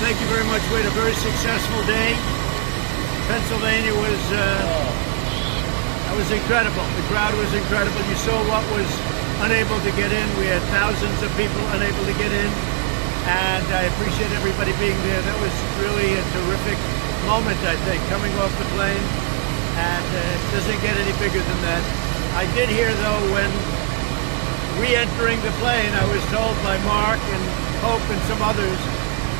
thank you very much. We had a very successful day. Pennsylvania was incredible. The crowd was incredible. You saw what was unable to get in. We had thousands of people unable to get in, and I appreciate everybody being there. That was really a terrific moment, I think, coming off the plane, and it doesn't get any bigger than that. I did hear, though, when re-entering the plane, I was told by Mark and Hope and some others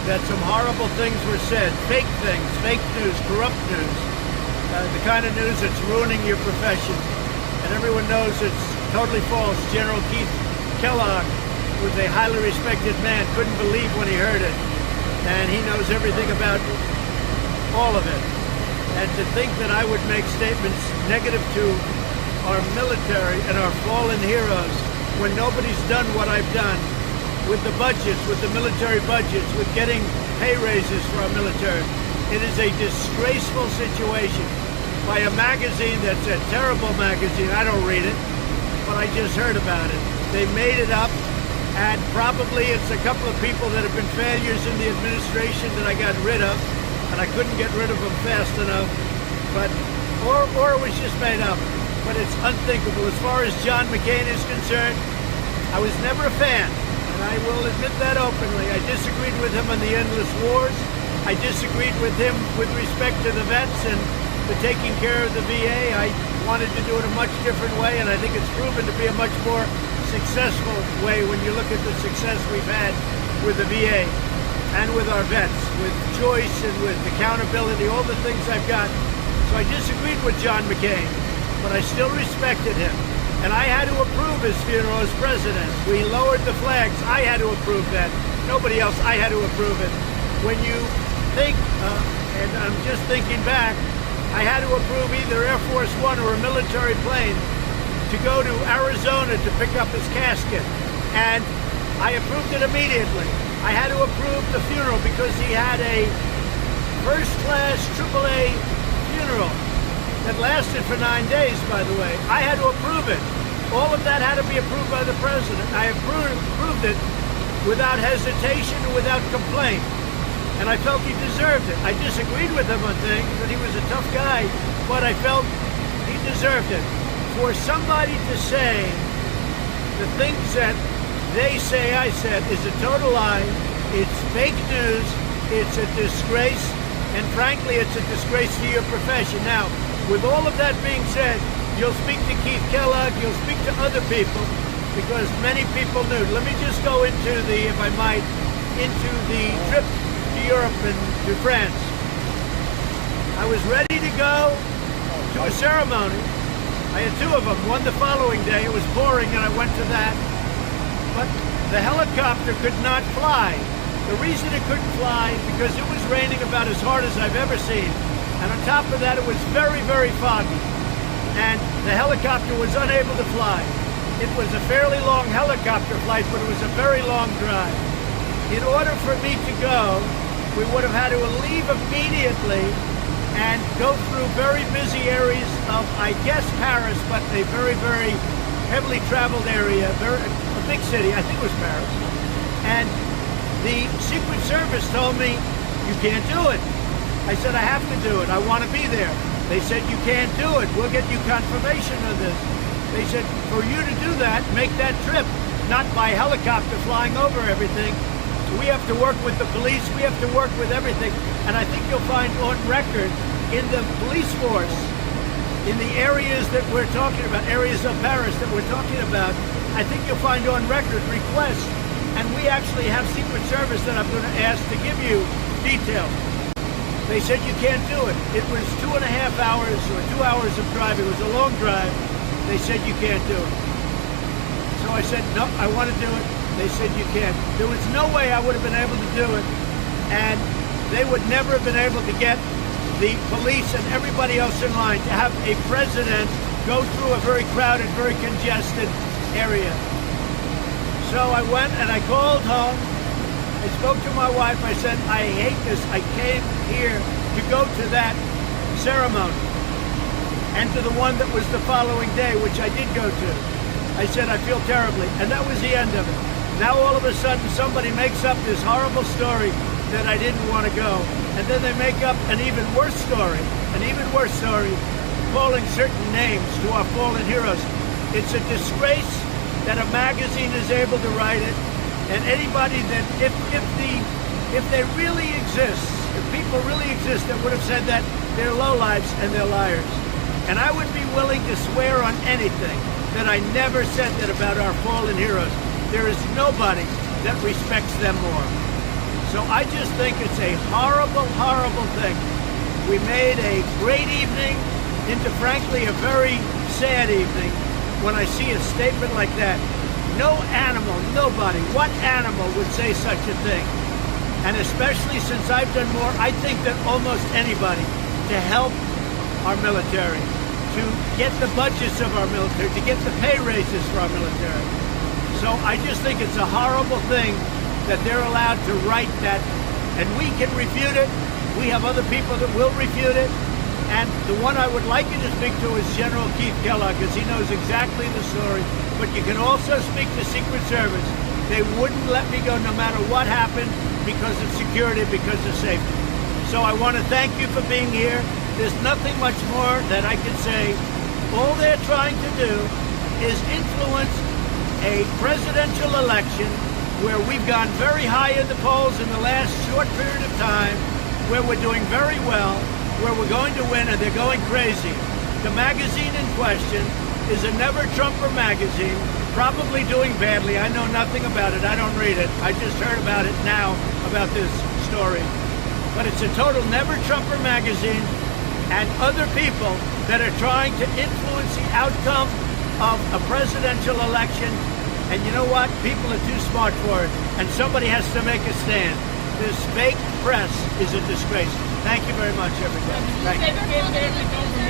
that some horrible things were said, fake things, fake news, corrupt news, the kind of news that's ruining your profession. And everyone knows it's totally false. General Keith Kellogg was a highly respected man, couldn't believe when he heard it. And he knows everything about all of it. And to think that I would make statements negative to our military and our fallen heroes when nobody's done what I've done with the budgets, with the military budgets, with getting pay raises for our military. It is a disgraceful situation by a magazine that's a terrible magazine. I don't read it, but I just heard about it. They made it up, and probably it's a couple of people that have been failures in the administration that I got rid of, and I couldn't get rid of them fast enough, or it was just made up. But it's unthinkable. As far as John McCain is concerned, I was never a fan. I will admit that openly. I disagreed with him on the endless wars. I disagreed with him with respect to the vets and the taking care of the VA. I wanted to do it a much different way, and I think it's proven to be a much more successful way when you look at the success we've had with the VA and with our vets, with choice and with accountability, all the things I've got. So I disagreed with John McCain, but I still respected him. And I had to approve his funeral as president. We lowered the flags. I had to approve that. Nobody else. I had to approve it. When you think, and I'm just thinking back, I had to approve either Air Force One or a military plane to go to Arizona to pick up his casket. And I approved it immediately. I had to approve the funeral because he had a first-class AAA funeral that lasted for 9 days, by the way. I had to approve it. All of that had to be approved by the president. I approved it without hesitation and without complaint. And I felt he deserved it. I disagreed with him on things, but he was a tough guy, but I felt he deserved it. For somebody to say the things that they say I said is a total lie. It's fake news. It's a disgrace. And frankly, it's a disgrace to your profession. Now, with all of that being said, you'll speak to Keith Kellogg, you'll speak to other people, because many people knew. Let me just go into the, if I might, into the trip to Europe and to France. I was ready to go to a ceremony. I had two of them, one the following day. It was boring, and I went to that. But the helicopter could not fly. The reason it couldn't fly, because it was raining about as hard as I've ever seen. And on top of that, it was very, very foggy. And the helicopter was unable to fly. It was a fairly long helicopter flight, but it was a very long drive. In order for me to go, we would have had to leave immediately and go through very busy areas of, I guess, Paris, but a very, very heavily traveled area, a big city, I think it was Paris. And the Secret Service told me, you can't do it. I said, I have to do it. I want to be there. They said, you can't do it. We'll get you confirmation of this. They said, for you to do that, make that trip, not by helicopter flying over everything. We have to work with the police. We have to work with everything. And I think you'll find on record in the police force, in the areas that we're talking about, areas of Paris that we're talking about, I think you'll find on record requests. And we actually have Secret Service that I'm going to ask to give you details. They said you can't do it. It was 2.5 hours or 2 hours of driving. It was a long drive. They said you can't do it. So I said, no, I want to do it. They said you can't. There was no way I would have been able to do it. And they would never have been able to get the police and everybody else in line to have a president go through a very crowded, very congested area. So I went and I called home. I spoke to my wife. I said, I hate this. I came here to go to that ceremony and to the one that was the following day, which I did go to. I said, I feel terribly. And that was the end of it. Now all of a sudden somebody makes up this horrible story that I didn't want to go. And then they make up an even worse story, calling certain names to our fallen heroes. It's a disgrace that a magazine is able to write it, and anybody that, if they really exist, if people really exist that would have said that, they're lowlifes and they're liars. And I would be willing to swear on anything that I never said that about our fallen heroes. There is nobody that respects them more. So I just think it's a horrible, horrible thing. We made a great evening into, frankly, a very sad evening when I see a statement like that. No animal, nobody, what animal would say such a thing? And especially since I've done more, I think, than almost anybody to help our military, to get the budgets of our military, to get the pay raises for our military. So I just think it's a horrible thing that they're allowed to write that, and we can refute it. We have other people that will refute it. And the one I would like you to speak to is General Keith Kellogg, because he knows exactly the story. But you can also speak to Secret Service. They wouldn't let me go no matter what happened because of security, because of safety. So I want to thank you for being here. There's nothing much more that I can say. All they're trying to do is influence a presidential election where we've gone very high in the polls in the last short period of time, where we're doing very well, where we're going to win, and they're going crazy. The magazine in question is a never-Trumper magazine, probably doing badly. I know nothing about it. I don't read it. I just heard about it now, about this story. But it's a total never-Trumper magazine, and other people that are trying to influence the outcome of a presidential election. And you know what? People are too smart for it, and somebody has to make a stand. This fake press is a disgrace. Thank you very much, everybody. Thank you.